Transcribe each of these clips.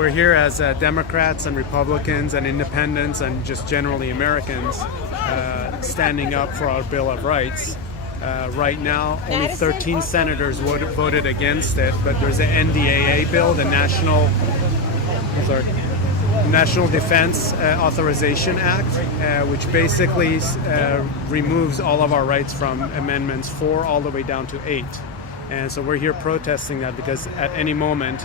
We're here as Democrats and Republicans and independents and just generally Americans standing up for our Bill of Rights. Right now, only 13 senators voted against it, but there's an NDAA bill, the National Defense Authorization Act, which basically removes all of our rights from amendments 4 all the way down to 8. And so we're here protesting that because at any moment,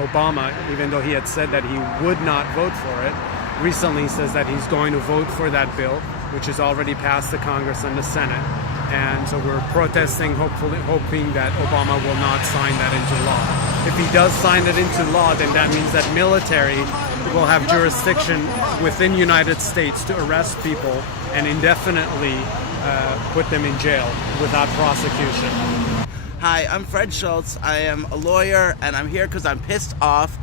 Obama, even though he had said that he would not vote for it, recently says that he's going to vote for that bill, which has already passed the Congress and the Senate. And so we're protesting, hoping that Obama will not sign that into law. If he does sign it into law, then that means that military will have jurisdiction within the United States to arrest people and indefinitely put them in jail without prosecution. Hi, I'm Fred Schultz. I am a lawyer, and I'm here because I'm pissed off.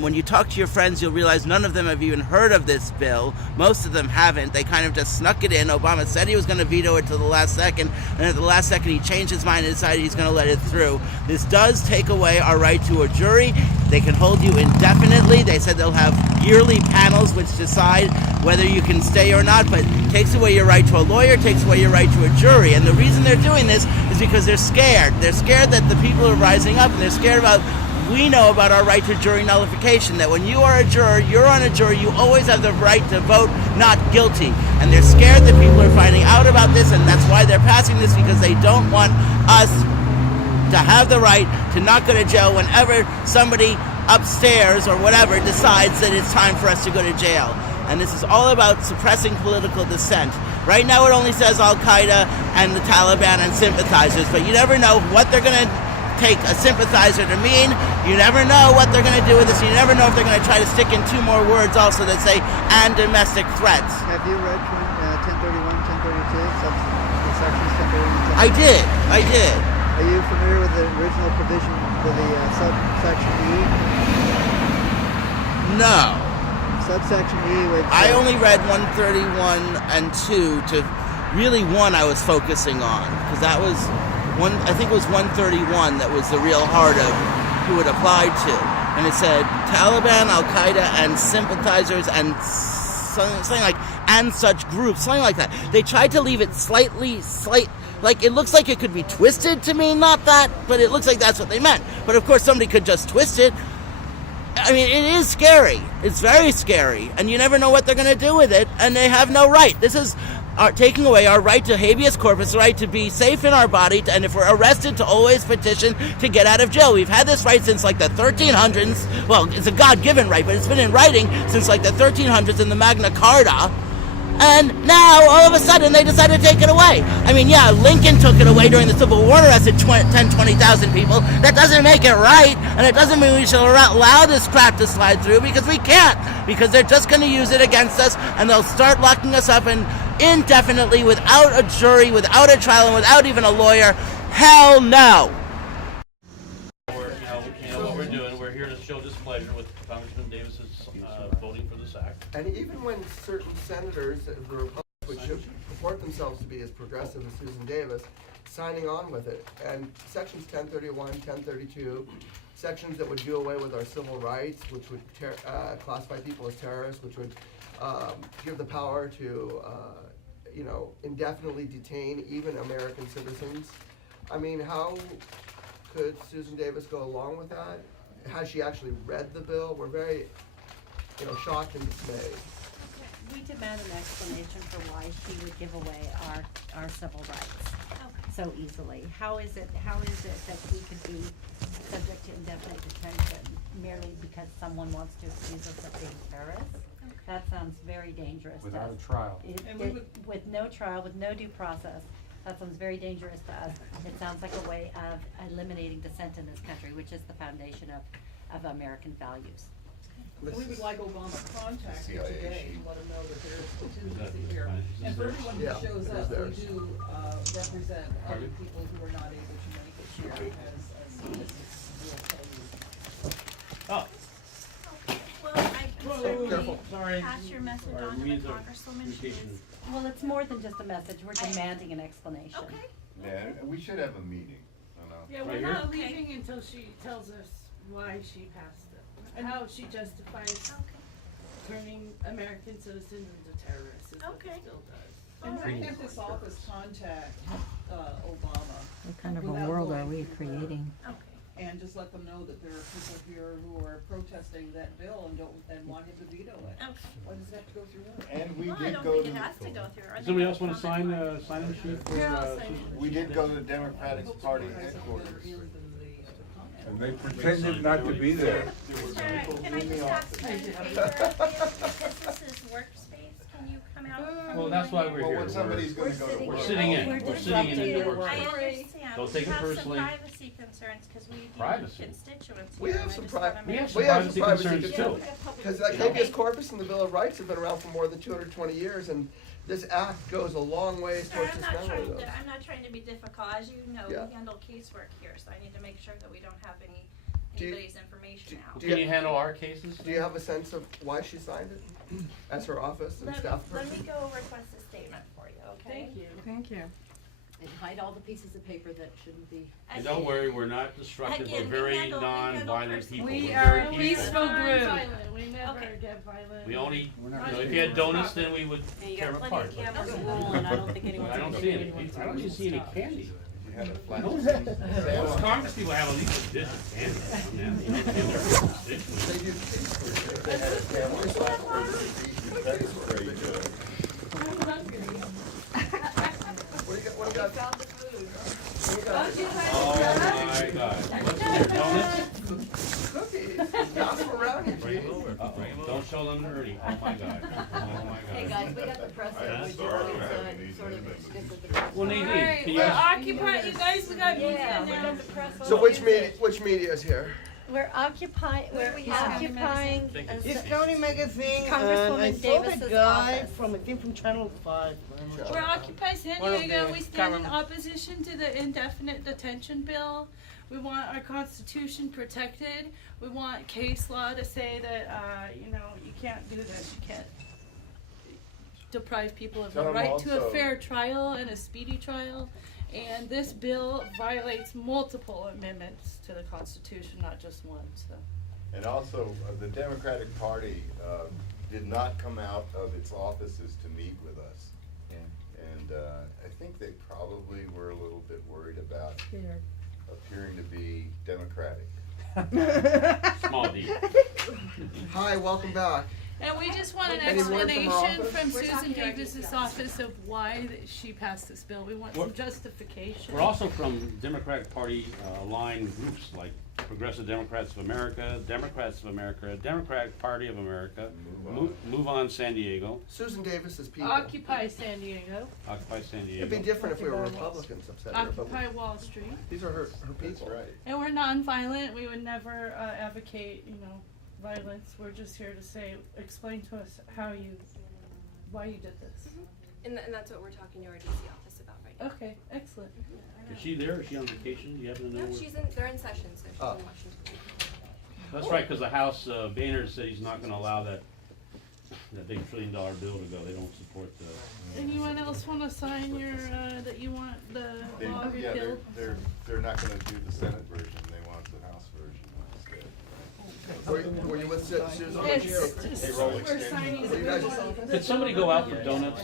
When you talk to your friends, you'll realize none of them have even heard of this bill. Most of them haven't. They kind of just snuck it in. Obama said he was going to veto it till the last second, and at the last second he changed his mind and decided he's going to let it through. This does take away our right to a jury. They can hold you indefinitely. They said they'll have yearly panels which decide whether you can stay or not, but it takes away your right to a lawyer, takes away your right to a jury. And the reason they're doing this is because they're scared. They're scared that the people are rising up, and they're scared about we know about our right to jury nullification, that when you are a juror, you're on a jury, you always have the right to vote not guilty. And they're scared that people are finding out about this, and that's why they're passing this, because they don't want us to have the right to not go to jail whenever somebody upstairs or whatever decides that it's time for us to go to jail. And this is all about suppressing political dissent. Right now it only says Al-Qaeda and the Taliban and sympathizers, but you never know what they're going to take a sympathizer to mean. You never know what they're going to do with this. You never know if they're going to try to stick in 2 more words also that say, and domestic threats. Have you read 1031, 1032, sections 1031? I did. Are you familiar with the original provision for the subsection E? No. Subsection E, which... I only read 131 and 2 to really 1 I was focusing on, because that was I think it was 131 that was the real heart of who it applied to. And it said Taliban, Al-Qaeda, and sympathizers, and something like, and such groups, something like that. They tried to leave it like it looks like it could be twisted to mean not that, but it looks like that's what they meant. But of course somebody could just twist it. I mean, it is scary. It's very scary. And you never know what they're going to do with it, and they have no right. This is taking away our right to habeas corpus, the right to be safe in our body, and if we're arrested, to always petition to get out of jail. We've had this right since like the 1300s. Well, it's a God-given right, but it's been in writing since like the 1300s in the Magna Carta. And now, all of a sudden, they decided to take it away. I mean, yeah, Lincoln took it away during the Civil War, arrested 20,000 people. That doesn't make it right, and it doesn't mean we should allow this crap to slide through, because we can't. Because they're just going to use it against us, and they'll start locking us up indefinitely without a jury, without a trial, and without even a lawyer. Hell no! What we're doing, we're here to show displeasure with Congressman Davis's voting for this act. And even when certain senators, the Republicans, which should purport themselves to be as progressive as Susan Davis, signing on with it, and sections 1031, 1032, sections that would do away with our civil rights, which would classify people as terrorists, which would give the power to, indefinitely detain even American citizens. I mean, how could Susan Davis go along with that? Has she actually read the bill? We're very, shocked and dismayed. We demand an explanation for why she would give away our civil rights so easily. How is it that we could be subject to indefinite detention merely because someone wants to accuse us of being terrorists? That sounds very dangerous. Without a trial. With no trial, with no due process. That sounds very dangerous to us. It sounds like a way of eliminating dissent in this country, which is the foundation of American values. We would like Obama to contact you today and let him know that there is contingency here. And for everyone who shows up, we do represent other people who are not able to make it here, as Mrs. will tell you. Oh. Well, I Careful. Sorry. pass your message on to the Congresswoman. She is Well, it's more than just a message. We're demanding an explanation. okay. Yeah, we should have a meeting. Yeah, Right we're here? not leaving until she tells us why she passed it. how she justifies Okay. turning American citizens into terrorists is what Okay. this bill does. And why Alright. can't this office contact, Obama What kind of a Without world are going we through the- creating? Okay. and just let them know that there are people here who are protesting that bill and want him to veto it? Okay. Why does it have to go through her? And we Well, I did don't go think it to, has to go through. Does somebody else wanna sign the sign-in sheet for, Here, I'll sign Susan? it. we did go to the Democratic Party Guys have headquarters. better ears than the comment. And they pretended not to be there. Alright, can I just ask you a favor? Because this is workspace, can you come out? Well, that's why we're Well, here. when somebody's gonna go to We're work. sitting in, We're we're sitting in the disrupting. work. I Sorry. understand. Don't take it We personally. have some privacy concerns, cause we deal with Privacy. constituents We here, have and I some just pri- wanna We make have sure. some We have some privacy privacy concerns concerns. too. Because like habeas corpus and the Bill of Rights have been around for more than 220 years, and this act goes a long ways Sir, towards I'm not dismantling those. I'm not trying to be difficult, as you know, Yeah. we handle casework here, so I need to make sure that we don't have Do you- anybody's information out. do Can you handle our cases? Do you have a sense of why she signed it? As her office and staff Let person? me go request a statement for you, okay? Thank you. Thank you. And hide all the pieces of paper that shouldn't be. And don't worry, we're not destructive, we're Again, we very handle non-violent personal- people. We We're are very a peaceful. peaceful group. Non-violent. We never Okay. get violent. We only, We're not you know, gonna if do you had that. donuts, then we would And you tear got them plenty apart. of cameras rolling, I don't think But anyone's I don't gonna see get any, anyone's I don't even see any stuff. candy. You had a flat Most screen. Congress people have at least a dish of candy on them, you know, give their constituents. They do- They had a camera shot for the speech. That was very good. I'm hungry. What do you got, what do you got? Found the food. What do you got? Oh my God, what's in there, donuts? Cookies. Pass them around here, Bring 'em please. over. Uh-oh. Don't show them dirty, oh my God, oh my Hey God. guys, we got the press in, would you like sort of stick with the press? Well, Nadine, Alright, can you we're ask, occupied, you guys, we got media Yeah, we now. got the press on. So which media is here? We're occupying It's County Magazine, and I Congresswoman saw Davis's the guy office. from, I think from Channel 5. We're Occupy San One of Diego, the we stand in cameramen. opposition to the indefinite detention bill. We want our constitution protected. We want case law to say that, you know, you can't do this, you can't deprive people of Tell the 'em right to a also- fair trial and a speedy trial. And this bill violates multiple amendments to the Constitution, not just one, so. And also, the Democratic Party did not come out of its offices to meet with us. And I think they probably were a little bit worried about appearing to be democratic. small D. Hi, welcome back. And we just want an Any word from our explanation office? from We're Susan talking to our Davis's DCI. office of why that she passed this bill. We want some We're- justification. We're also from Democratic Party aligned groups like Progressive Democrats of America, Democratic Party of America, Move On San Diego, Susan Davis's people. Occupy San Diego, Occupy San It'd be Diego. different if we were Republicans upset here, but Occupy Wall Street. these are her That's people. right. And we're nonviolent. We would never advocate, you know, violence. We're just here to say, explain to us why you did this. And that's what we're talking to our DC office about right now. Okay, excellent. Is she there? Is she on vacation? Do you happen to know? No, where- they're in session, so she's Oh. in Washington. That's right, because the House, Boehner said he's not gonna allow that big $1 trillion bill to go. They don't support the. Anyone else want to sign your, that you want the They, law yeah, repealed? they're not gonna do the Senate version, they want the House version instead. Were you with Susan? It's just, Hey, roll we're extension. signing. What do you guys- Could somebody go out for donuts?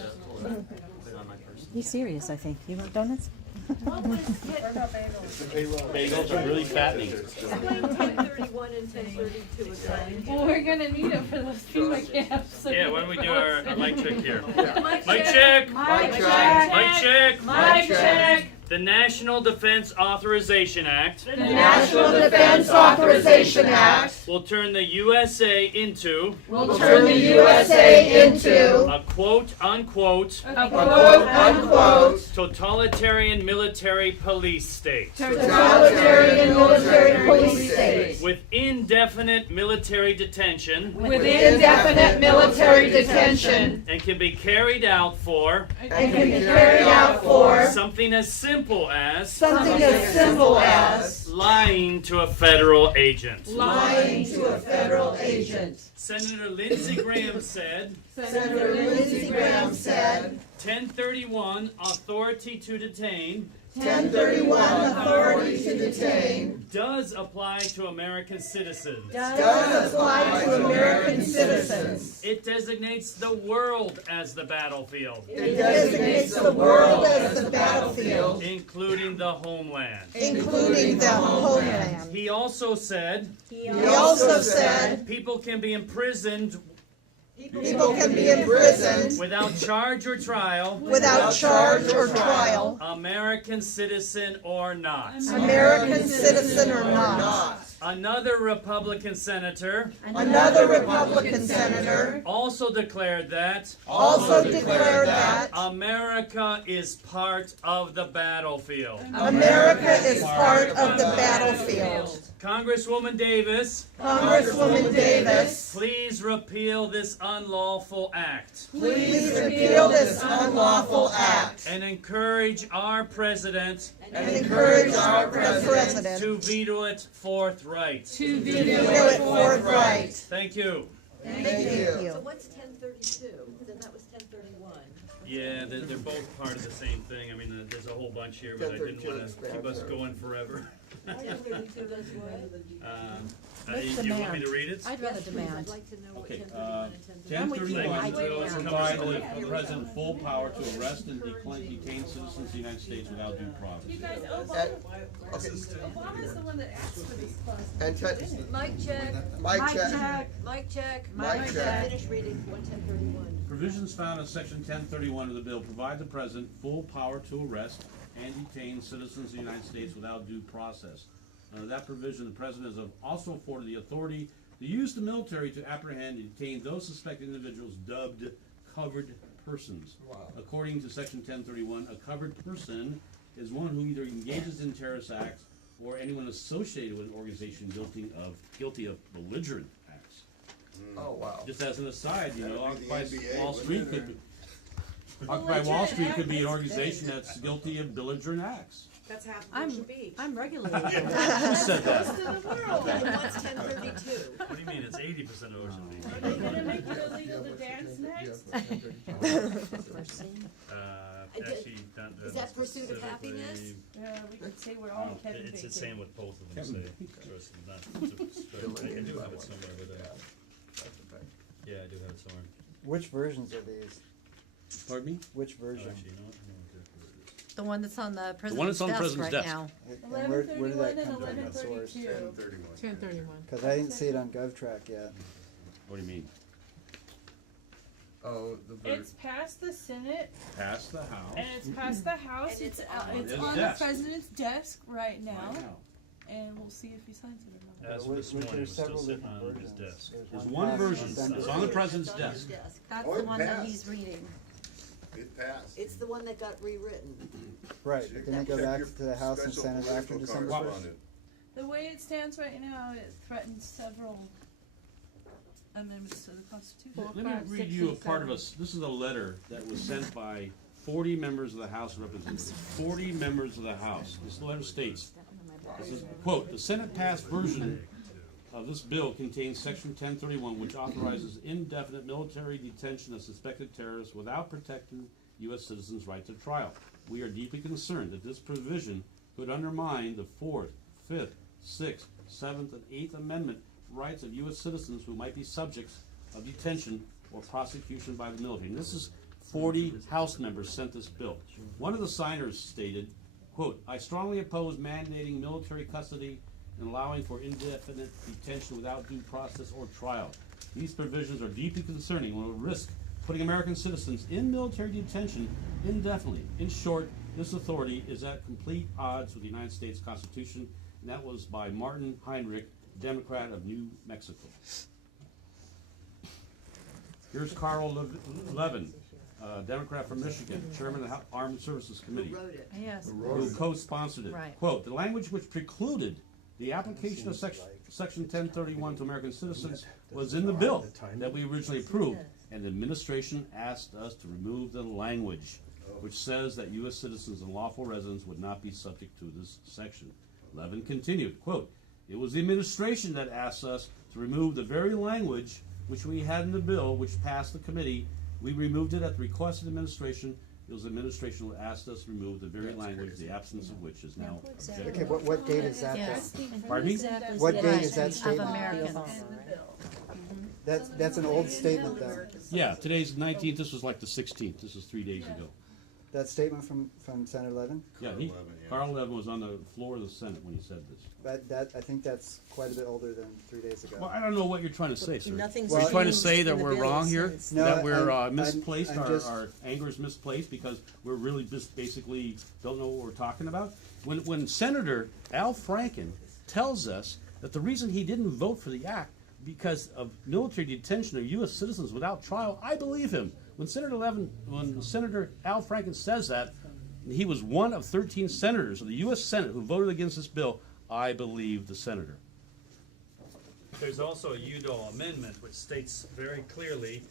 He's serious, I think. You want donuts? It's the payroll. Bagels are really fattening. Explain 1031 and 1032 again. Well, we're gonna need it for those FEMA camps. so Yeah, why don't we do our mic check here? Mic Mic check! Mic check. check! Mic check! Mic check! The National Defense Authorization Act The National Defense Authorization Act will turn the USA into will turn the USA into a quote-unquote a quote-unquote totalitarian military police state totalitarian military police state with indefinite military detention with indefinite military detention and can be carried out for and can be carried out for something as simple as something as simple as lying to a federal agent. lying to a federal agent. Senator Lindsey Graham said, Senator Lindsey Graham said, 1031 authority to detain 1031 authority to detain does apply to American citizens. does apply to American citizens. It designates the world as the battlefield, It designates the world as the battlefield, including the homeland. including the homeland. He also said He also said people can be imprisoned people can be imprisoned without charge or trial, without charge or trial, American citizen or not. American citizen or not. Another Republican senator Another Republican senator also declared that America is part of the battlefield. America is part of the battlefield. Congresswoman Davis, Congresswoman Davis, please repeal this unlawful act please repeal this unlawful act and encourage our president and encourage our president to veto it forthright. to veto it forthright. Thank you. Thank you. So what's 1032? Then that was 1031. Yeah, they're both part of the same thing. I mean, there's a whole bunch here, but I didn't want to keep us going forever. You want me to read it? I'd rather demand. I'd like to know what Okay, 1031 and 1032. 1031 bill provide the president full power to arrest and detain citizens of the United States without due process. You guys, Obama's the one that asked for this clause. And Mic check. Mike check. Mic check. Mic check. Finish reading 1031. Provisions found in section 1031 of the bill provide the president full power to arrest and detain citizens of the United States without due process. Under that provision, the president is also afforded the authority to use the military to apprehend and detain those suspected individuals dubbed covered persons. Wow. According to section 1031, a covered person is one who either engages in terrorist acts or anyone associated with an organization guilty of belligerent acts. Oh, wow. Just as an aside, you know, That'd be the Occupy NBA, Wall wouldn't Street it? Occupy Wall Street could be an organization that's guilty of belligerent acts. That's half of I'm, Ocean Beach. I'm regulated. Who said that? To the world. And what's 1032? What do you mean? It's 80% of Ocean Beach. Are they gonna make it illegal to dance next? Actually, Is that pursuit of happiness? Yeah, we could say we're all Kevin It's the Bacon. same with both of them. Say, so it's not, I do have it somewhere, but yeah, I do have it somewhere. Which versions are these? Pardon me? Which version? Actually, you know what? The one that's on the one president's that's on the desk president's right desk. now. And where did 1131 that and come from, that source? 1132. 1031. Because I didn't see it on GovTrack yet. What do you mean? Oh, the It's past the Senate Pass the House. and it's past the House. And it's It's on it's his on desk. the president's desk right now, Right now. and we'll see if he signs it or not. As of Which- this which morning, it there's was still several sitting different on his versions. desk. There's one version. passed It's on the president's desk. That's Oh, the it one that passed. he's reading. It passed. It's the one that got rewritten. Right, but then it go Check back your to the House and special Senate after political December 1st? correspondent. The way it stands right now, it threatens several amendments to the Constitution. Let me read you a part of this. This is a letter that was sent by 40 members of the House of Representatives. 40 members of the House. This letter states, this is, quote, the Senate passed version of this bill contains section 1031, which authorizes indefinite military detention of suspected terrorists without protecting U.S. citizens' right to trial. We are deeply concerned that this provision could undermine the 4th, 5th, 6th, 7th, and 8th Amendment rights of U.S. citizens who might be subjects of detention or prosecution by the military. And this is 40 House members sent this bill. One of the signers stated, quote, I strongly oppose mandating military custody and allowing for indefinite detention without due process or trial. These provisions are deeply concerning and will risk putting American citizens in military detention indefinitely. In short, this authority is at complete odds with the United States Constitution, and that was by Martin Heinrich, Democrat of New Mexico. Here's Carl Levin, Democrat from Michigan, Chairman of the Armed Services Committee, Who wrote it? Yes. who co-sponsored it. Right. Quote, the language which precluded the application of section 1031 to American citizens was in the bill that we originally approved, and the administration asked us to remove the language which says that U.S. citizens and lawful residents would not be subject to this section. Levin continued, quote, it was the administration that asked us to remove the very language which we had in the bill which passed the committee. We removed it at the request of the administration it was administration who asked us to remove the very language, the absence of which is now. Okay, what date is that Yes. then? Pardon me? What date is that Of statement? Americans. That's an old statement though. Yeah, today's 19th, this was like the 16th, this was 3 days ago. That statement from Senator Levin? Yeah, Carl Levin was on the floor of the Senate when he said this. But I think that's quite a bit older than 3 days ago. Well, I don't know what you're trying to say, sir. Nothing's Are you trying to changed say that in the we're bill wrong here? since- No, That we're I'm misplaced, just- our anger is misplaced because we're really just basically don't know what we're talking about? When Senator Al Franken tells us that the reason he didn't vote for the act because of military detention of U.S. citizens without trial, I believe him. When Senator Al Franken says that, he was one of 13 senators of the U.S. Senate who voted against this bill, I believe the senator. There's also a Udall amendment which states very clearly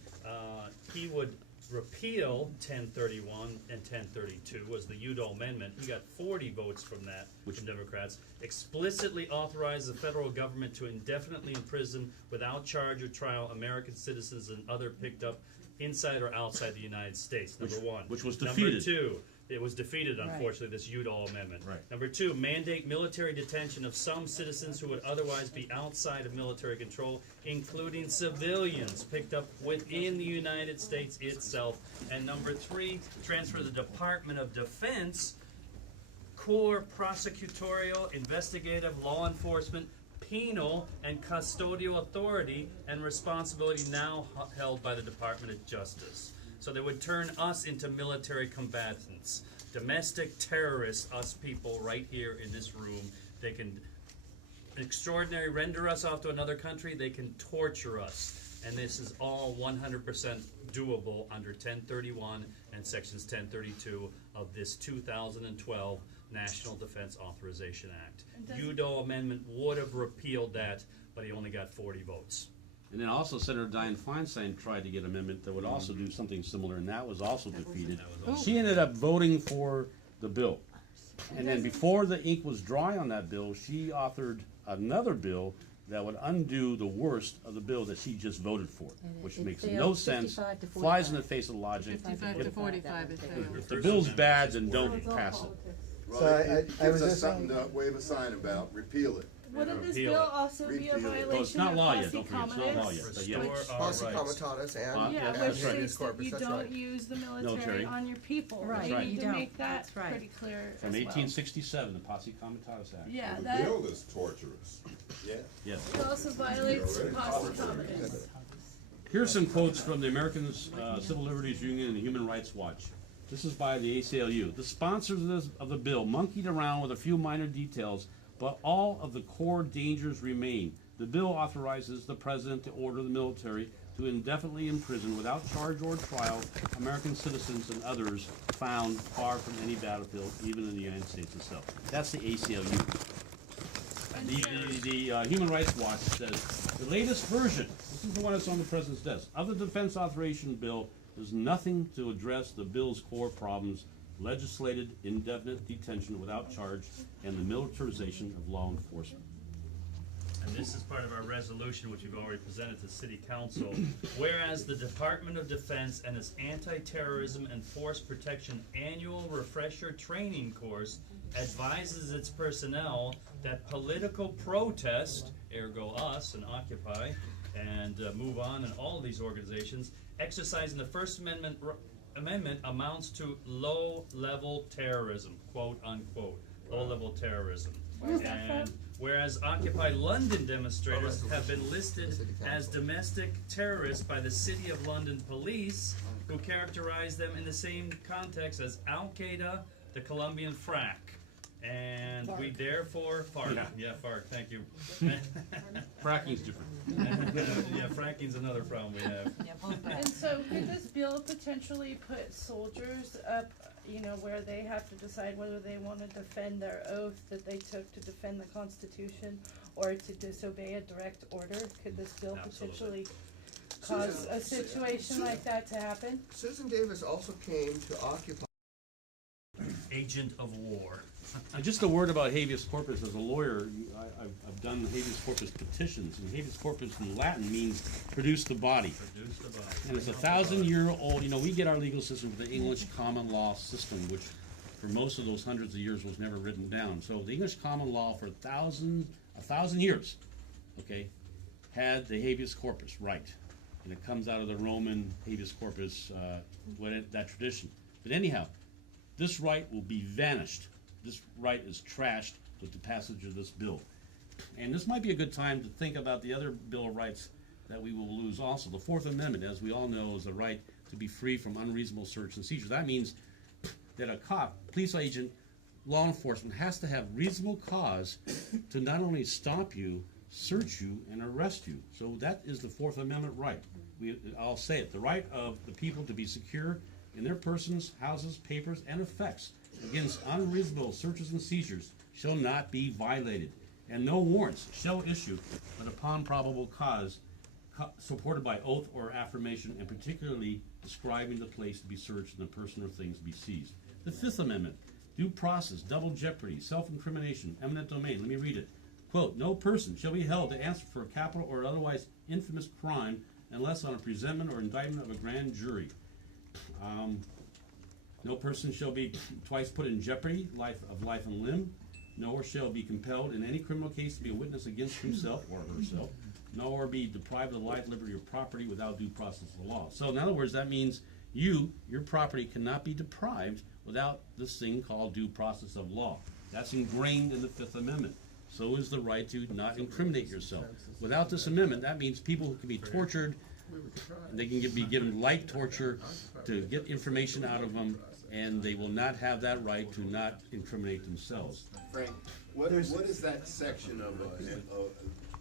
he would repeal 1031 and 1032 was the Udall amendment. He got 40 votes from that, from Democrats. Explicitly authorized the federal government to indefinitely imprison without charge or trial American citizens and other picked up inside or outside the United States. Number one. Which was Number defeated. two. It was defeated, unfortunately, this Udall amendment. Right. Number two, mandate military detention of some citizens who would otherwise be outside of military control, including civilians picked up within the United States itself. And number three, transfer the Department of Defense core prosecutorial, investigative, law enforcement, penal, and custodial authority and responsibility now held by the Department of Justice. So they would turn us into military combatants, domestic terrorists, us people right here in this room. They can render us off to another country. They can torture us. And this is all 100% doable under 1031 and sections 1032 of this 2012 National Defense Authorization Act. Udall amendment would have repealed that, but he only got 40 votes. And then also Senator Dianne Feinstein tried to get an amendment that would also do something similar, and that was also defeated. She ended up voting for the bill. And then before the ink was dry on that bill, she authored another bill that would undo the worst of the bill that she just voted for, which makes no sense, 55 to flies in the face of logic. 55 to 45 it failed. If the bill's bad, then don't pass it. Well, So it I gives was us just something to wave a sign about, repeal it. Wouldn't this Repeal bill it. also be a Repeal it. violation Well, it's not of law yet, posse don't forget, it's not law yet, comitatus? but yeah. Restore our Posse rights. comitatus and. Yeah, Yeah, which that's right. states that corpus, you that's don't right. use the Military. military on your people. Right. We Right. need You to don't. make that That's right. pretty clear From as well. 1867, the Posse Comitatus Act. Yeah, The that bill is torturous. Yeah. Yes. it also violates posse comitatus. Here's some quotes from the American Civil Liberties Union and the Human Rights Watch. This is by the ACLU. The sponsors of the bill monkeyed around with a few minor details, but all of the core dangers remain. The bill authorizes the president to order the military to indefinitely imprison without charge or trial American citizens and others found far from any battlefield, even in the United States itself. That's the ACLU. The Human Rights Watch says the latest version, this is the one that's on the president's desk, of the Defense Authorization Bill does nothing to address the bill's core problems: legislated indefinite detention without charge and the militarization of law enforcement. And this is part of our resolution, which we've already presented to City Council. Whereas the Department of Defense and its Anti-Terrorism and Force Protection Annual Refresher Training Course advises its personnel that political protest, ergo us and Occupy, and Move On and all of these organizations, exercising the First Amendment amounts to low-level terrorism, quote unquote, low-level terrorism. And whereas Occupy London demonstrators have been listed as domestic terrorists by the City of London police, who characterize them in the same context as Al-Qaeda, the Colombian FARC. And we therefore, FARC, yeah, FARC, thank you. Fracking's different. Yeah, fracking's another problem we have. And so could this bill potentially put soldiers up, you know, where they have to decide whether they want to defend their oath that they took to defend the Constitution or to disobey a direct order? Could this bill potentially cause a situation like that to happen? Susan Davis also came to Occupy. agent of war. And just a word about habeas corpus. As a lawyer, I've done habeas corpus petitions, and habeas corpus in Latin means produce the body. Produce the body. And it's 1,000-year-old. You know, we get our legal system from the English common law system, which for most of those hundreds of years was never written down. So the English common law for 1,000 years, okay, had the habeas corpus right, and it comes out of the Roman habeas corpus, that tradition. But anyhow, this right will be vanished. This right is trashed with the passage of this bill. And this might be a good time to think about the other Bill of Rights that we will lose also. The Fourth Amendment, as we all know, is the right to be free from unreasonable search and seizure. That means that a cop, police agent, law enforcement has to have reasonable cause to not only stop you, search you, and arrest you. So that is the Fourth Amendment right. I'll say it, the right of the people to be secure in their persons, houses, papers, and effects against unreasonable searches and seizures shall not be violated, and no warrants shall issue but upon probable cause supported by oath or affirmation, and particularly describing the place to be searched and the person or things to be seized. The Fifth Amendment, due process, double jeopardy, self-incrimination, eminent domain. Let me read it. Quote, no person shall be held to answer for a capital or otherwise infamous crime unless on a presentment or indictment of a grand jury. No person shall be twice put in jeopardy, life and limb, nor shall be compelled in any criminal case to be a witness against himself or herself, nor be deprived of life, liberty, or property without due process of the law. So in other words, that means your property cannot be deprived without this thing called due process of law. That's ingrained in the Fifth Amendment. So is the right to not incriminate yourself. Without this amendment, that means people who can be tortured, they can be given light torture to get information out of them, and they will not have that right to not incriminate themselves. Frank, what is that section of an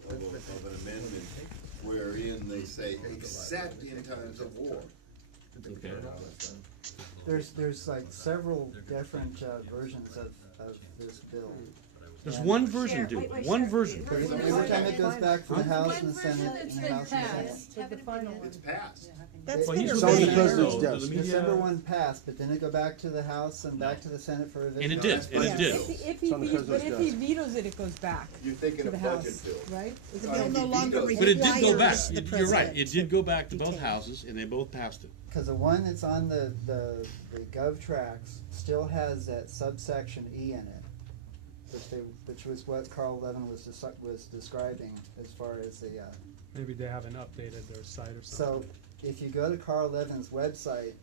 amendment wherein they say, except in times of war? Okay. There's like several different versions of this bill. There's one version, dude. One version. Every time it goes back from the House and the Senate, and the House and the Senate. It's passed. That's Well, he's been a repeating big- it, President's though, desk. to the media. December 1 passed, but then it go back to the House and back to the Senate for revision. And it did, and it did. If he vetoes it, it goes back You're thinking to of the budget House, bill. right? The bill no longer But But it did go back. requires the You're right. president It did go back to both detain. houses, and they both passed it. Because the one that's on the Gov tracks still has that subsection E in it, which was what Carl Levin was describing as far as the. Maybe they haven't updated their site or something. So if you go to Carl Levin's website,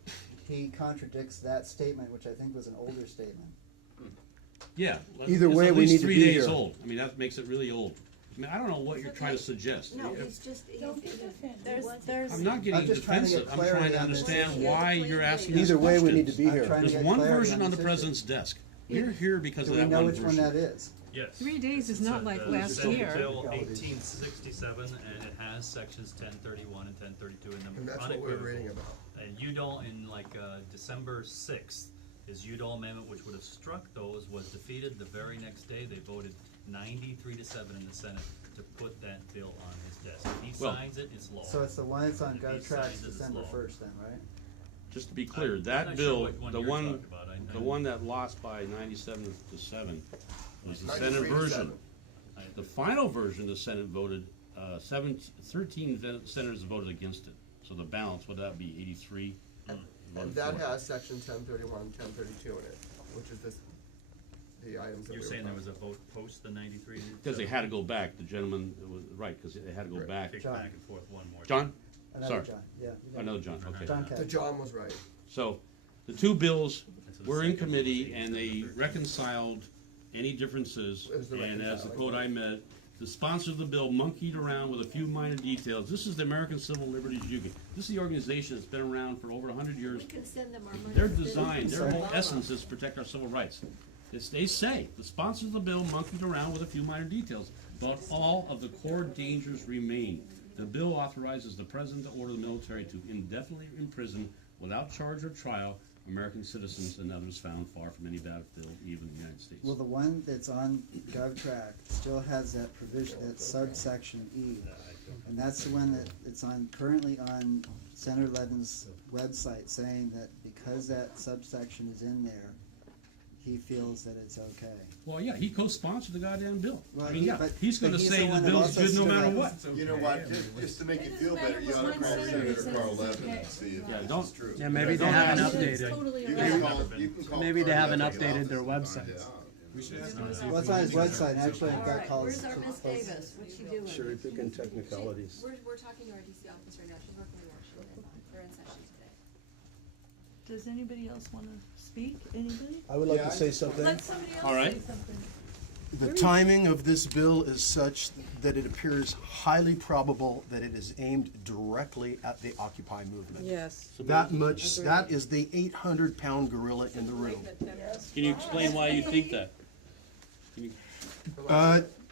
he contradicts that statement, which I think was an older statement. Yeah. Either it's way, at we least need to 3 be days here. old. I mean, that makes it really old. I mean, I don't know what you're trying to suggest. No, it's just, There's I'm not I'm getting just trying to get defensive. I'm trying clarity to on this understand issue. why you're asking these Either way, we need to questions. be I'm here. trying to There's get one clarity version on the this president's issue. desk. We're here because Do of we that know one which one version. that is? Yes. 3 days is not like last Senate year. Bill 1867, and it has sections 1031 and 1032 in them. And that's what we're reading unequivocal. about. And Udall in December 6th, his Udall amendment, which would have struck those, was defeated. The very next day, they voted 93-7 in the Senate to put that bill on his desk. If he Well, signs it, it's law. So it's the one that's on If he Gov tracks signs it, it's December law. 1st then, right? Just to be clear, I'm that not sure bill, what one the you're one, talking about. the one that lost by 97-7 was the Senate 93 to version. 7. The final version, the Senate voted, 13 senators voted against it. So the balance, would that be 83? And voted that for it. has section 1031, 1032 in it, which is the items that we You're were saying there talking was a vote post the 93? Because they had to go back, the gentleman, was right, because they had to go Right. back. Kick John. back and forth one more. John? Another Sorry. John, yeah. Another John, okay. John about. The Kennedy. John was right. So, the two bills That's the were in second one. committee, and they reconciled any differences, It was the and as the reconciling. quote I met, the sponsor of the bill monkeyed around with a few minor details. This is the American Civil Liberties Union. This is the organization that's been around for over 100 years. we can send them our money. Their design, their whole essence is to protect our civil rights. They say, the sponsors of the bill monkeyed around with a few minor details, but all of the core dangers remain. The bill authorizes the president to order the military to indefinitely imprison, without charge or trial, American citizens and others found far from any battlefield, even in the United States. Well, the one that's on GovTrack still has that provision, that subsection E. And that's the one that it's on, currently on Senator Levin's website, saying that because that subsection is in there, he feels that it's okay. Well, yeah, he co-sponsored the goddamn bill. Well, I mean, yeah, but- he's but gonna he's say the the one that bill's also good no stood matter up- what. You know what, just to make you feel better, you ought to call Senator Carl Levin and see if Yeah, this don't- is true. Yeah, maybe they Don't haven't ask- updated. You can call, you can call. Maybe they Carl haven't Levin's updated their office and find websites. it out. Well, it's on his website, actually, I've got calls. Where's our Miss Davis? What's she doing? Cherry picking technicalities. We're talking to our DC office right now, she's working in Washington, they're in session today. Does anybody else wanna speak? Anybody? I would like Yeah, to say something. Let somebody else All right. say something. The timing of this bill is such that it appears highly probable that it is aimed directly at the Occupy movement. Yes. That much, that is the 800-pound gorilla in the room. Can you explain why you think that?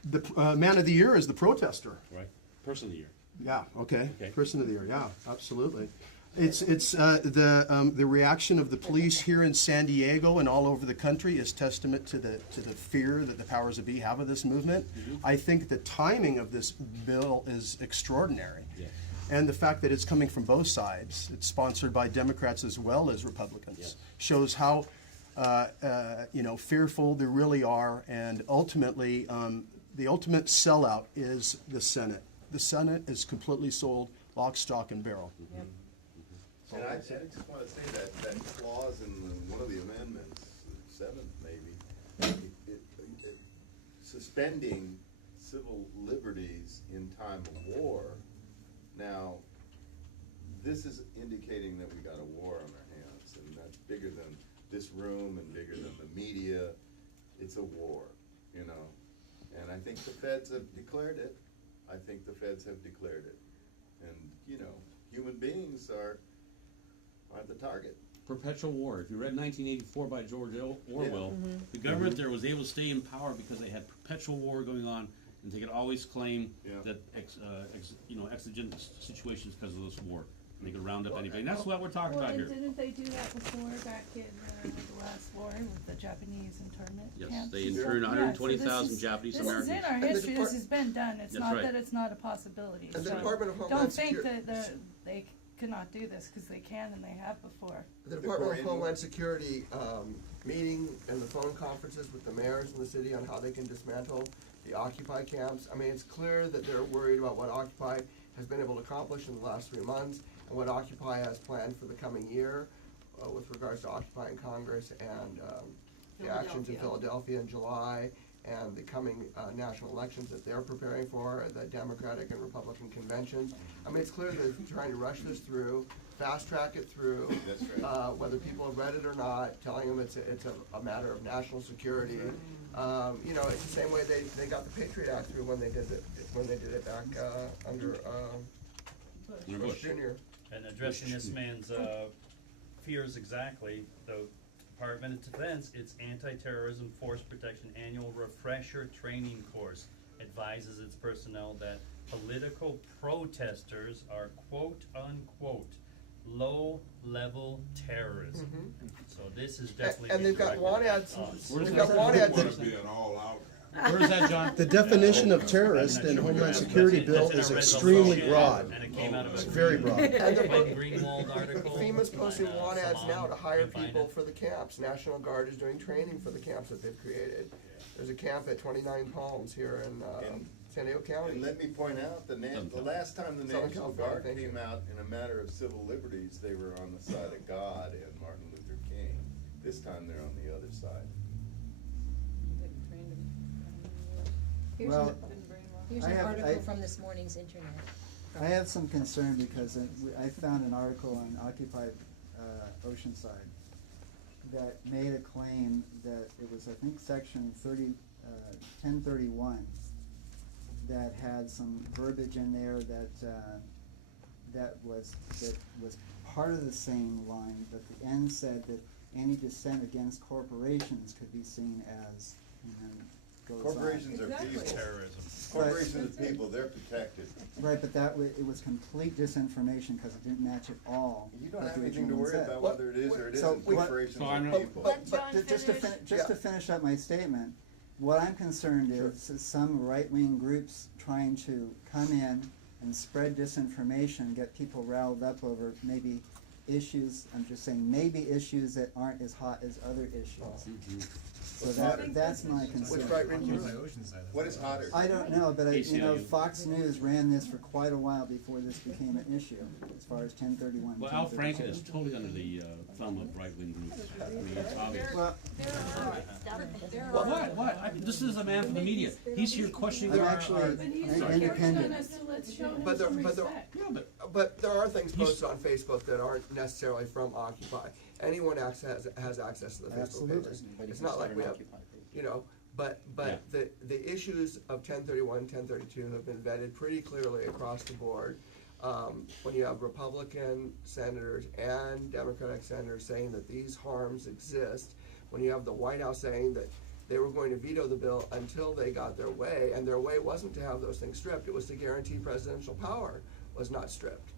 The man of the year is the protester. Right, person of the year. Yeah, okay. Okay. Person of the year, yeah, absolutely. It's the reaction of the police here in San Diego and all over the country is testament to the fear that the powers that be have of this movement. I think the timing of this bill is extraordinary. Yeah. And the fact that it's coming from both sides, it's sponsored by Democrats as well as Republicans, Yes. shows how fearful they really are. And ultimately, the ultimate sellout is the Senate. The Senate is completely sold, lock, stock, and barrel. And I just want to say that clause in one of the amendments, seventh maybe, suspending civil liberties in time of war. Now, this is indicating that we got a war on our hands, and that's bigger than this room and bigger than the media. It's a war, you know. And I think the feds have declared it. I think the feds have declared it. And, you know, human beings are the target. Perpetual war. If you read 1984 by George Orwell, the government there was able to stay in power because they had perpetual war going on, and they could always claim that exigent situations because of this war. And they could round up anybody. And that's what we're talking Well, about and here. didn't they do that before back in the last war with the Japanese internment Yes, camps? they interned 120,000 Japanese Americans. This is in our And the history, this Depart- has been done, it's That's not right. that it's not a possibility. And the So Department of don't Homeland think Security. that they cannot do this, cause they can and they have before. The Department of Homeland Security meeting and the phone conferences with the mayors in the city on how they can dismantle the Occupy camps. I mean, it's clear that they're worried about what Occupy has been able to accomplish in the last 3 months and what Occupy has planned for the coming year with regards to occupying Congress and the actions in Philadelphia in July and the coming national elections that they're preparing for, the Democratic and Republican conventions. I mean, it's clear that they're trying to rush this through, fast track it through. That's right. Whether people have read it or not, telling them it's a matter of national security. You know, it's the same way they got the Patriot Act through when they did it back under Bush Jr. And addressing this man's fears exactly, the Department of Defense, its Anti-Terrorism Force Protection Annual Refresher Training Course advises its personnel that political protesters are quote-unquote low-level terrorism. So this is definitely. And they've got directed want at ads. us. They've got want ads. Where's that, John? The definition of terrorist in Homeland Security bill is extremely broad. And it came out of It's a very broad. And they're Greenwald article. FEMA's posting by, want ads now to hire Salon, people for the camps. National Guard is doing training for the camps that they've created. There's a camp at 29 Palms here in San Diego County. And let me point out, the last time the Southern National California, Guard thank you. came out in a matter of civil liberties, they were on the side of God and Martin Luther King. This time they're on the other side. Well, Here's I an have- article I- from this morning's internet. I have some concern because I found an article on Occupy Oceanside that made a claim that it was, I think, section 1031 that had some verbiage in there that was part of the same line, but the end said that any dissent against corporations could be seen as, and then goes on. Corporations are people. Terrorism. Corporations are people, they're protected. Right, but it was complete disinformation because it didn't match at all. You don't what have the anything to original worry said. about whether it is or it So isn't. what- Corporations So are I'm- people. Let John just to finish. to finish up my statement, what I'm concerned is some right-wing groups trying to come in and spread disinformation, get people riled up over maybe issues, I'm just saying maybe issues that aren't as hot as other issues. So that's my concern. Which right wing What is hotter? I don't know, but ACLU. Fox News ran this for quite a while before this became an issue, as far as 1031. Well, Al 1032. Franken is totally under the thumb of right-wing groups. I mean, it's obvious. Well, What? This is a man from the media. He's here questioning I'm our... actually Sorry. independent. But there are things posted on Facebook that aren't necessarily from Occupy. Anyone has access to the Facebook Absolutely. pages. It's not like we have, but the issues of 1031, 1032 have been vetted pretty clearly across the board. When you have Republican senators and Democratic senators saying that these harms exist, when you have the White House saying that they were going to veto the bill until they got their way, and their way wasn't to have those things stripped, it was to guarantee presidential power was not stripped.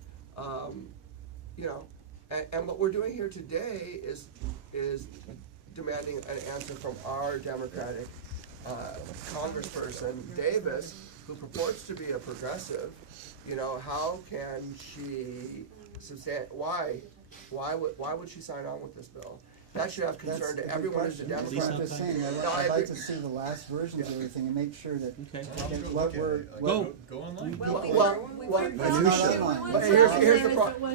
And what we're doing here today is demanding an answer from our Democratic Congressperson, Davis, who purports to be a progressive. How can she why would she sign on with this bill? That should have concern to everyone who's a Democrat. I'm just saying, I'd like to see the last versions of everything and make sure that what we're... Go online. But here's the problem.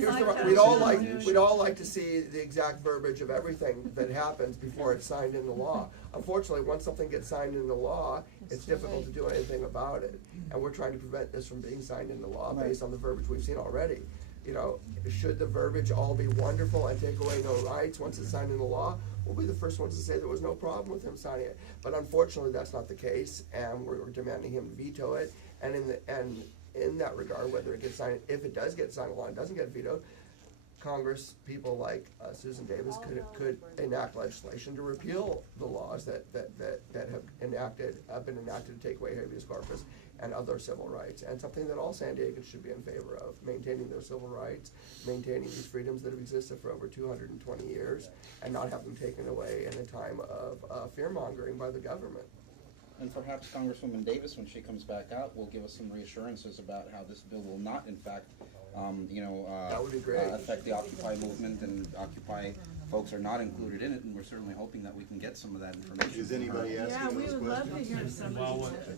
We'd all like to see the exact verbiage of everything that happens before it's signed into law. Unfortunately, once something gets signed into law, it's difficult to do anything about it. And we're trying to prevent this from being signed into law based on the verbiage we've seen already. Should the verbiage all be wonderful and take away no rights once it's signed into law? We'll be the first ones to say there was no problem with him signing it. But unfortunately, that's not the case, and we're demanding him veto it. And in that regard, whether it gets signed, if it does get signed into law and doesn't get vetoed, Congress, people like Susan Davis could enact legislation to repeal the laws that have been enacted to take away habeas corpus and other civil rights, and something that all San Diegans should be in favor of, maintaining their civil rights, maintaining these freedoms that have existed for over 220 years, and not have them taken away in a time of fear-mongering by the government. And perhaps Congresswoman Davis, when she comes back out, will give us some reassurances about how this bill will not, in fact, that would be great. Affect the Occupy movement, and Occupy folks are not included in it, and we're certainly hoping that we can get some of that information. Is anybody asking those questions?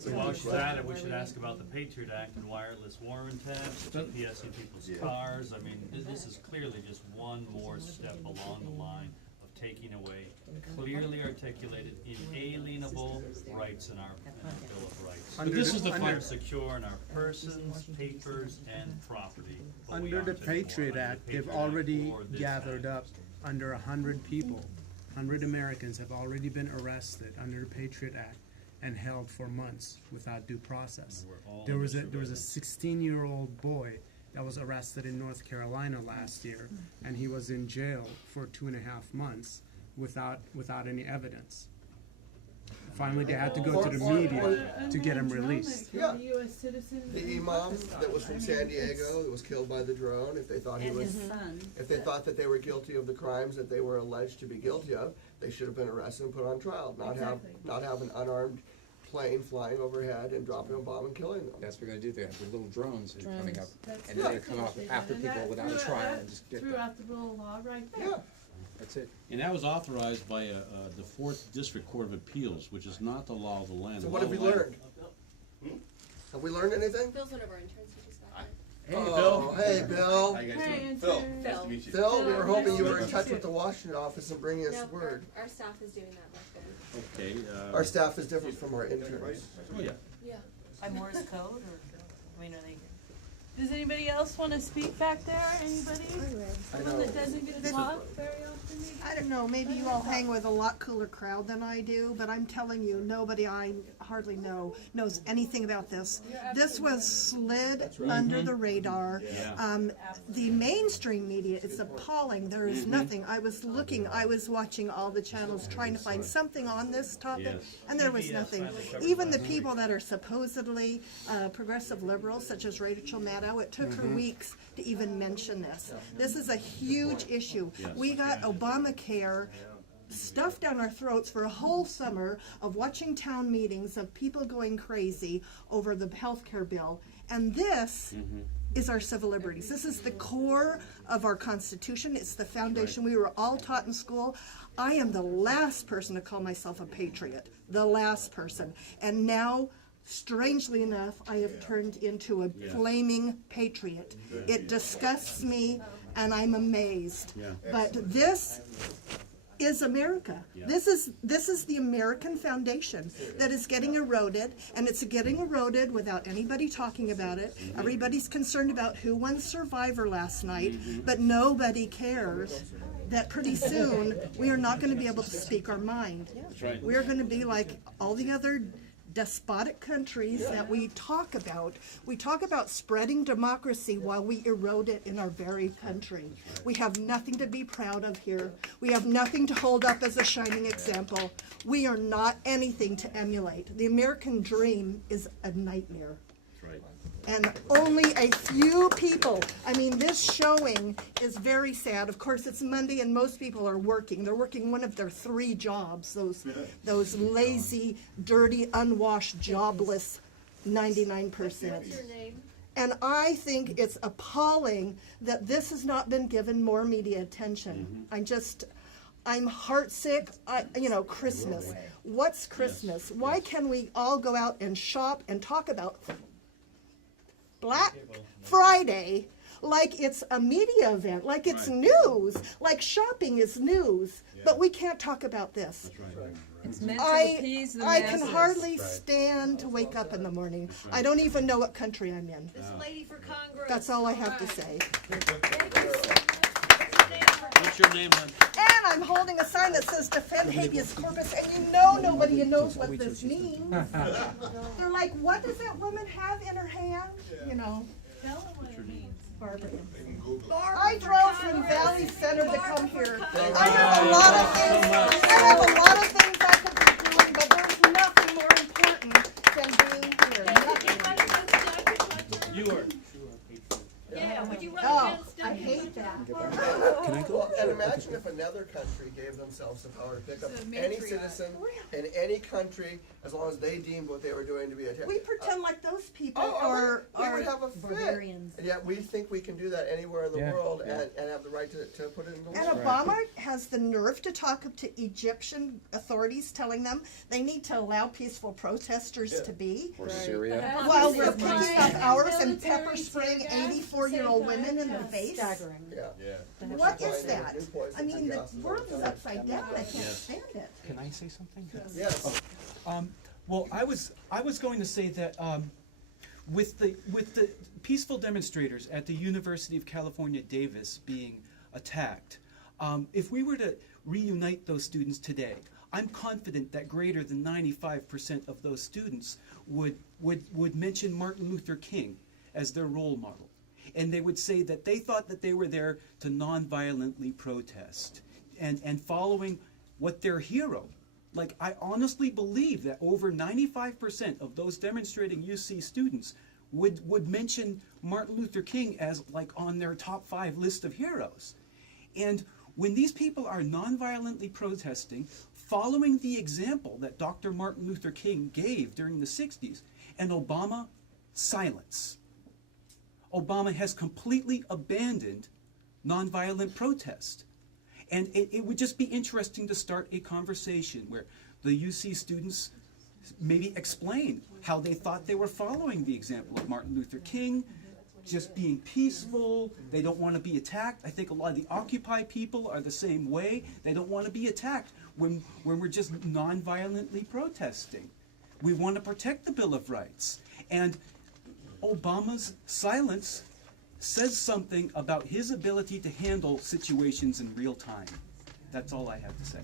While she's at it, we should ask about the Patriot Act and wireless wiretaps, GPS in people's cars. I mean, this is clearly just one more step along the line of taking away clearly articulated, inalienable rights in our Bill of Rights. But this is the fire secure in our persons, papers, and property. Under the Patriot Act, they've already gathered up under 100 people. 100 Americans have already been arrested under the Patriot Act and held for months without due process. There was a 16-year-old boy that was arrested in North Carolina last year, and he was in jail for 2.5 months without any evidence. Finally, they had to go to the media to get him released. Yeah. The imam that was from San Diego that was killed by the drone, if they thought if they thought that they were guilty of the crimes that they were alleged to be guilty of, they should have been arrested and put on trial. Not have an unarmed plane flying overhead and dropping a bomb and killing them. That's what we're going to do. They have the little drones coming up, and they're going to come up after people without a trial and just get them. Throughout the rule of law, right there. Yeah. That's it. And that was authorized by the 4th District Court of Appeals, which is not the law of the land. So what have we learned? Have we learned anything? Bill's one of our interns, he just got Hey, Bill. Hey, Bill. How you guys Hey, doing? Phil. Nice to meet you. Phil, we were hoping you were in touch with the Washington office and bringing us word. Our staff is doing that much better. Okay. Our staff is different from our interns. Oh, yeah. Yeah. By Morse code, or, are they? Does anybody else want to speak back there? Anybody? Someone that doesn't get to talk very often? I don't know, maybe you all hang with a lot cooler crowd than I do, but I'm telling you, nobody I hardly know knows anything about this. This was slid under the radar. The mainstream media is appalling. There is nothing. I was watching all the channels trying to find something on this topic, and there was nothing. Even the people that are supposedly progressive liberals, such as Rachel Maddow, it took her weeks to even mention this. This is a huge issue. We got Obamacare stuffed down our throats for a whole summer of watching town meetings of people going crazy over the health care bill. And this is our civil liberties. This is the core of our Constitution. It's the foundation we were all taught in school. I am the last person to call myself a patriot, the last person. And now, strangely enough, I have turned into a flaming patriot. It disgusts me, and I'm amazed. But this is America. This is the American foundation that is getting eroded, and it's getting eroded without anybody talking about it. Everybody's concerned about who won Survivor last night, but nobody cares that pretty soon we are not going to be able to speak our mind. We are going to be like all the other despotic countries that we talk about. We talk about spreading democracy while we erode it in our very country. We have nothing to be proud of here. We have nothing to hold up as a shining example. We are not anything to emulate. The American dream is a nightmare. And only a few people. I mean, this showing is very sad. Of course, it's Monday and most people are working. They're working one of their 3 jobs, those lazy, dirty, unwashed, jobless 99%. What's your name? And I think it's appalling that this has not been given more media attention. I'm heartsick. Christmas. What's Christmas? Why can we all go out and shop and talk about Black Friday like it's a media event, like it's news, like shopping is news, but we can't talk about this. It's meant to appease the I can masses. hardly stand to wake up in the morning. I don't even know what country I'm in. This lady for Congress. That's all I have to say. What's your name, hon? And I'm holding a sign that says defend habeas corpus, and you know nobody knows what this means. They're like, what does that woman have in her hand? You know. Tell them what it means. Barbara. Barbara I for drove from Congress. Valley Center to come Barbara here. for Congress. I have a lot of things. I have a lot of things I could be doing, but there's nothing more important than being here. Nothing. You are. Yeah, would you run Oh, against I him? hate that. Well, and imagine if another country gave themselves the power to pick up It's a any matriarch. citizen in any country as long as they deemed what they were doing to be a terrorist. We pretend like those people We would have a fit. barbarians. And yet we think we can do that anywhere in the world and have the right to put it in the And law. Obama has the nerve to talk up to Egyptian authorities, telling them they need to allow peaceful protesters to be. Or Syria. While we're picking up ours and pepper spraying 84-year-old women in the face. Staggering. What is that? I mean, the world is upside down. I can't stand it. Can I say something? Yes. Well, I was going to say that with the peaceful demonstrators at the University of California, Davis being attacked, if we were to reunite those students today, I'm confident that greater than 95% of those students would mention Martin Luther King as their role model. And they would say that they thought that they were there to non-violently protest and following what their hero. Like, I honestly believe that over 95% of those demonstrating UC students would mention Martin Luther King as like on their top 5 list of heroes. And when these people are non-violently protesting, following the example that Dr. Martin Luther King gave during the 60s, and Obama, silence. Obama has completely abandoned nonviolent protest. And it would just be interesting to start a conversation where the UC students maybe explain how they thought they were following the example of Martin Luther King, just being peaceful. They don't want to be attacked. I think a lot of the Occupy people are the same way. They don't want to be attacked when we're just nonviolently protesting. We want to protect the Bill of Rights. And Obama's silence says something about his ability to handle situations in real time. That's all I have to say.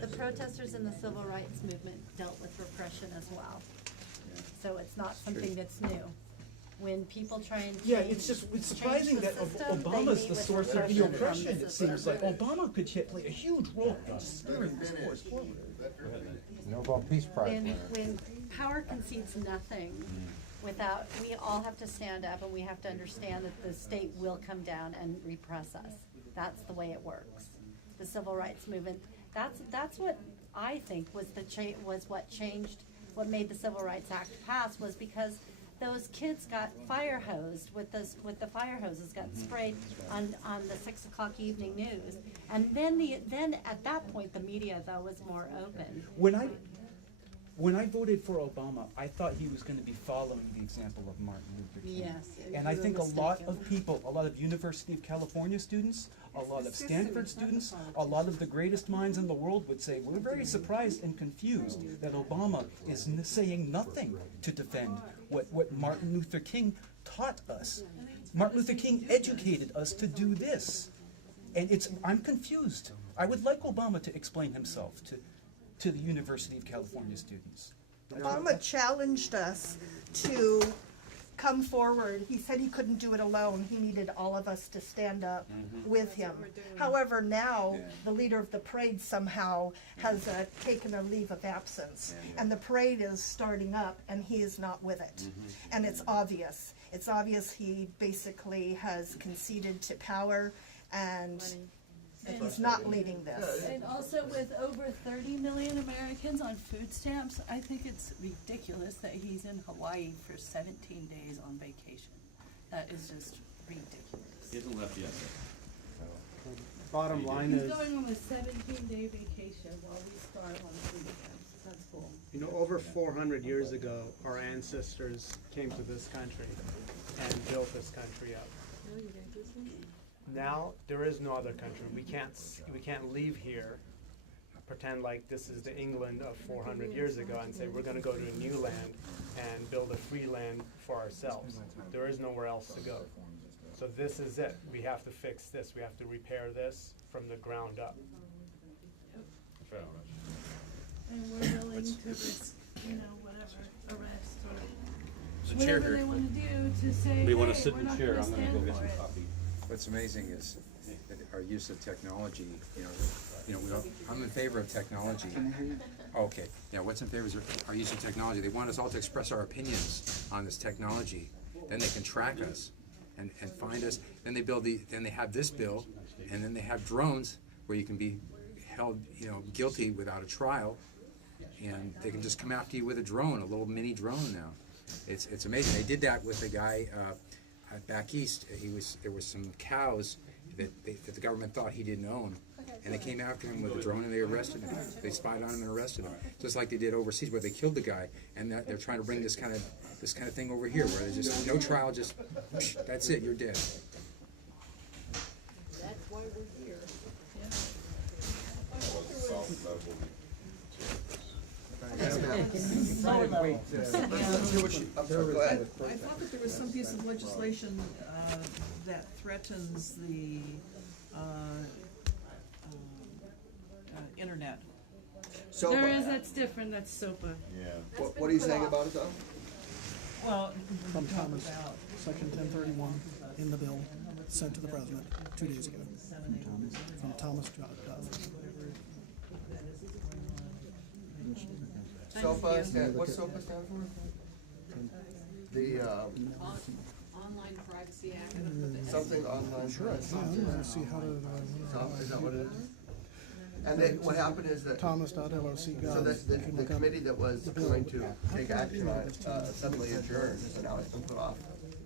The protesters in the civil rights movement dealt with repression as well. So it's not something that's new. When people try and It's surprising that Obama's the source of the oppression. It seems like Obama could play a huge role in steering this course forward. Nobel Peace Prize winner. When power concedes nothing, we all have to stand up and we have to understand that the state will come down and repress us. That's the way it works. The civil rights movement, that's what I think was what changed, what made the Civil Rights Act pass, was because those kids got fire hosed with the fire hoses got sprayed on the 6 o'clock evening news. And then at that point, the media, though, was more open. When I voted for Obama, I thought he was going to be following the example of Martin Luther King. Yes, And I you were think a lot mistaken. of people, a lot of University of California students, a lot of Stanford students, a lot of the greatest minds in the world would say, we're very surprised and confused that Obama is saying nothing to defend what Martin Luther King taught us. Martin Luther King educated us to do this. And I'm confused. I would like Obama to explain himself to the University of California students. Obama challenged us to come forward. He said he couldn't do it alone. He needed all of us to stand up with him. However, now the leader of the parade somehow has taken a leave of absence. And the parade is starting up and he is not with it. And it's obvious. It's obvious he basically has conceded to power and he's not leading this. And also with over 30 million Americans on food stamps, I think it's ridiculous that he's in Hawaii for 17 days on vacation. That is just ridiculous. He hasn't left yet. Bottom line He's is, going on a 17-day vacation while we starve on food stamps. That's cool. you know, over 400 years ago, our ancestors came to this country and built this country up. Now there is no other country. We can't leave here, pretend like this is the England of 400 years ago, and say we're going to go to a new land and build a free land for ourselves. There is nowhere else to go. So this is it. We have to fix this. We have to repair this from the ground up. And we're willing to risk, whatever, arrest or There's a chair whatever here. they want to do to say, We want hey, to sit we're in the not chair. gonna I'm going to stand go get for some it. coffee. What's amazing is that our use of technology, I'm in favor of technology. Okay, yeah, what's in favor is our use of technology. They want us all to express our opinions on this technology. Then they can track us and find us. Then they have this bill, and then they have drones where you can be held, guilty without a trial, and they can just come after you with a drone, a little mini drone now. It's amazing. They did that with a guy back east. There was some cows that the government thought he didn't own, and they came after him with a drone and they arrested him. They spied on him and arrested him, just like they did overseas where they killed the guy. And they're trying to bring this kind of thing over here where there's just no trial, just that's it, you're dead. That's why we're here. Go ahead. I thought that there was some piece of legislation that threatens the internet. There is, that's different, that's SOPA. Yeah. What are you saying about it though? Well, From Thomas, section 1031 in the bill sent to the president 2 days ago. From Thomas Duff. SOPA what's SOPA stand for? The Online Privacy Act. something online. Sure, yeah, see how to. Is that what it is? And then what happened is that Thomas.loc. so the committee that was going to take action on it suddenly adjourned, so now it's been put off.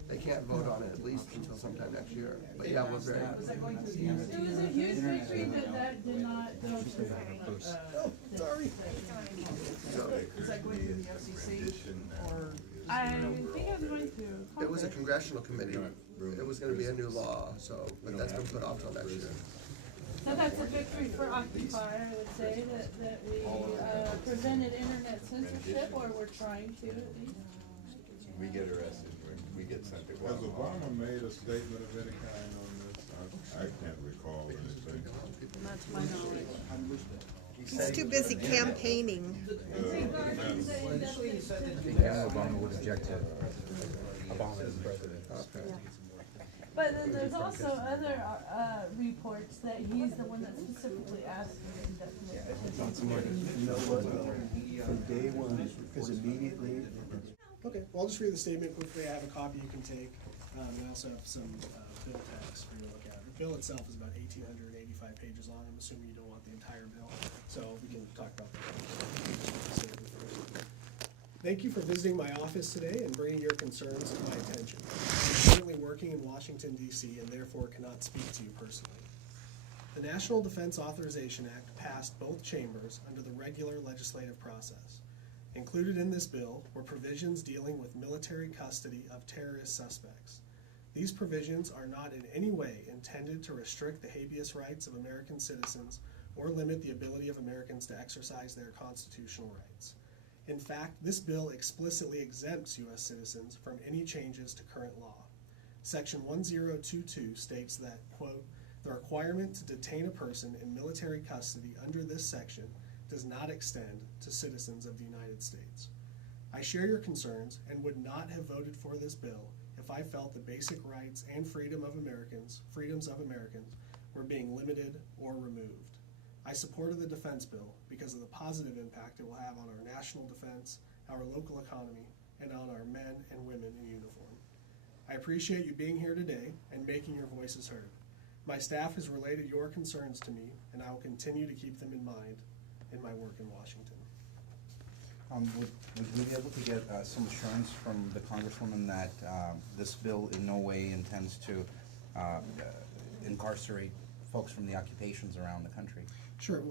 They can't vote on it at least until sometime next year. But yeah, we're very. It was a huge victory that did not go through. Sorry. Is that going through the FCC or? I think it was going through. It was a congressional committee. It was gonna be a new law, but that's been put off till next year. So that's a victory for Occupy, I would say, that we prevented internet censorship, or we're trying to at least. We get arrested, we get sent to Has Obama made a statement of any kind on this? I can't recall anything. Not to my knowledge. He's too busy campaigning. Obama would object to Obama as president. But then there's also other reports that he's the one that specifically asked for indefinite detention. You know what, from day one, because immediately. Okay, well, I'll just read the statement quickly. I have a copy you can take. We also have some bill text for you to look at. The bill itself is about 1,885 pages long. I'm assuming you don't want the entire bill, so we can talk about that. Thank you for visiting my office today and bringing your concerns to my attention. I'm currently working in Washington, D.C., and therefore cannot speak to you personally. The National Defense Authorization Act passed both chambers under the regular legislative process. Included in this bill were provisions dealing with military custody of terrorist suspects. These provisions are not in any way intended to restrict the habeas rights of American citizens or limit the ability of Americans to exercise their constitutional rights. In fact, this bill explicitly exempts U.S. citizens from any changes to current law. Section 1022 states that, quote, the requirement to detain a person in military custody under this section does not extend to citizens of the United States. I share your concerns and would not have voted for this bill if I felt the basic rights and freedoms of Americans were being limited or removed. I supported the defense bill because of the positive impact it will have on our national defense, our local economy, and on our men and women in uniform. I appreciate you being here today and making your voices heard. My staff has related your concerns to me, and I will continue to keep them in mind in my work in Washington. Would we be able to get some assurance from the Congresswoman that this bill in no way intends to incarcerate folks from the occupations around the country? Sure.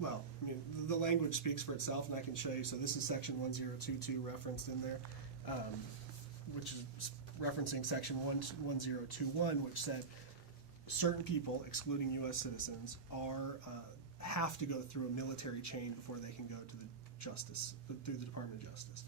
Well, I mean, the language speaks for itself, and I can show you. So this is Section 1022 referenced in there, which is referencing Section 1021, which said certain people, excluding U.S. citizens, have to go through a military chain before they can go to through the Department of Justice.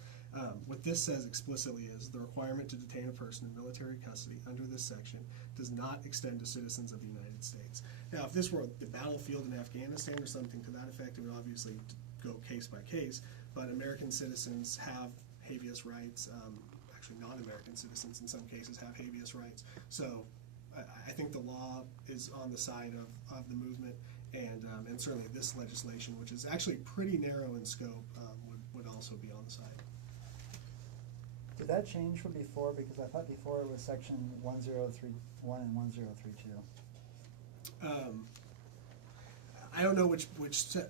What this says explicitly is the requirement to detain a person in military custody under this section does not extend to citizens of the United States. Now, if this were the battlefield in Afghanistan or something to that effect, it would obviously go case by case, but American citizens have habeas rights. Actually, non-American citizens in some cases have habeas rights. So I think the law is on the side of the movement, and certainly this legislation, which is actually pretty narrow in scope, would also be on the side. Did that change from before? Because I thought before it was Section 1031 and 1032. I don't know which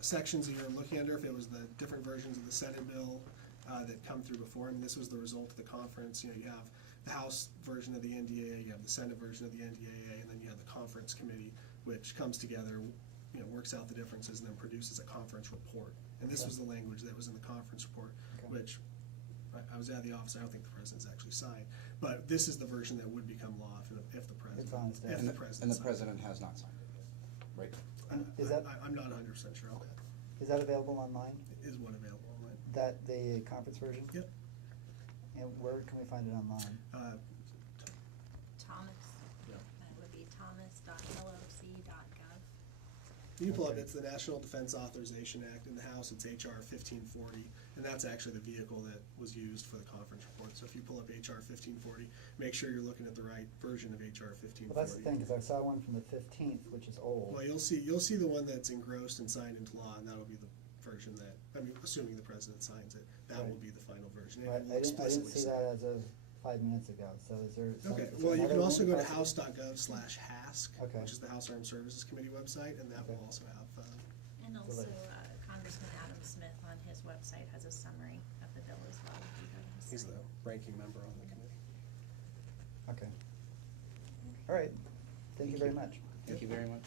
sections that you're looking under, if it was the different versions of the Senate bill that come through before. I mean, this was the result of the conference. You have the House version of the NDAA, you have the Senate version of the NDAA, and then you have the conference committee, which comes together, works out the differences, and then produces a conference report. And this was the language that was in the conference report, which I was at the office. I don't think the president's actually signed, but this is the version that would become law if the president. And the president has not signed it yet, right? I'm not 100% sure on that. Is that available online? Is what available online? The conference version? Yep. And where can we find it online? Thomas. Yeah. That would be thomas.loc.gov. You can pull up, it's the National Defense Authorization Act. In the House, it's H.R. 1540, and that's actually the vehicle that was used for the conference report. So if you pull up H.R. 1540, make sure you're looking at the right version of H.R. 1540. Well, that's the thing, because I saw one from the 15th, which is old. Well, you'll see the one that's engrossed and signed into law, and that'll be the version that, assuming the president signs it, that will be the final version. Right. I didn't see that as of 5 minutes ago. So is there Okay, well, you can also go to house.gov/HASC, which is the House Armed Services Committee website, and that will also have. And also, Congressman Adam Smith on his website has a summary of the bill as well. He's the ranking member on the committee. Okay. All right. Thank you very much. Thank you very much.